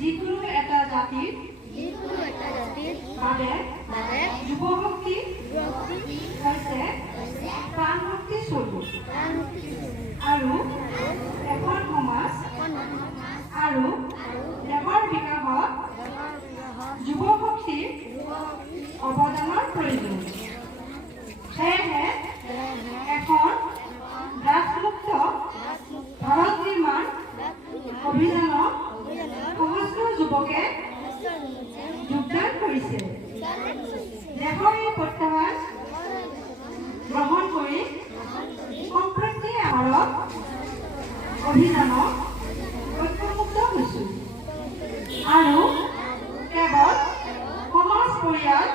যিকোনো এটা জাতিৰ বাবে যুৱশক্তি হৈছে প্ৰাণশক্তি স্বৰূপ আৰু এখন সমাজ আৰু দেশৰ বিকাশত যুৱশক্তিৰ অৱদানৰ প্ৰয়োজন। সেয়েহে এখন ড্ৰাগছমুক্ত ভাৰত নিৰ্মাণ অভিযানত সহস্ৰ যুৱকে যোগদান কৰিছে। দেশৰ এই প্ৰত্যাহ্বান গ্ৰহণ কৰি সম্প্ৰতি ভাৰত অভিযানত ঐক্যমুক্ত হৈছোঁ আৰু কেৱল সমাজ পৰিয়াল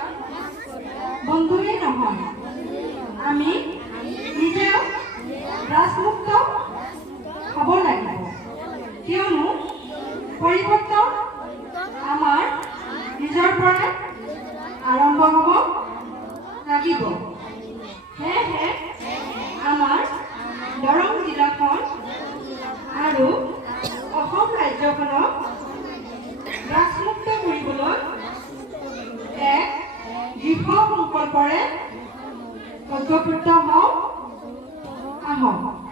বন্ধুৱেই নহয়, আমি নিজেও ড্ৰাগছমুক্ত হ'ব লাগিব, কিয়নো পৰিৱৰ্তন আমাৰ নিজৰ পৰা আৰম্ভ হ'ব লাগিব। সেয়েহে আমাৰ দৰং জিলাখন আৰু অসম ৰাজ্যখনক ড্ৰাগছমুক্ত কৰিবলৈ এক দৃঢ় সংকল্পৰে ঐক্যবদ্ধ হওঁ আহক।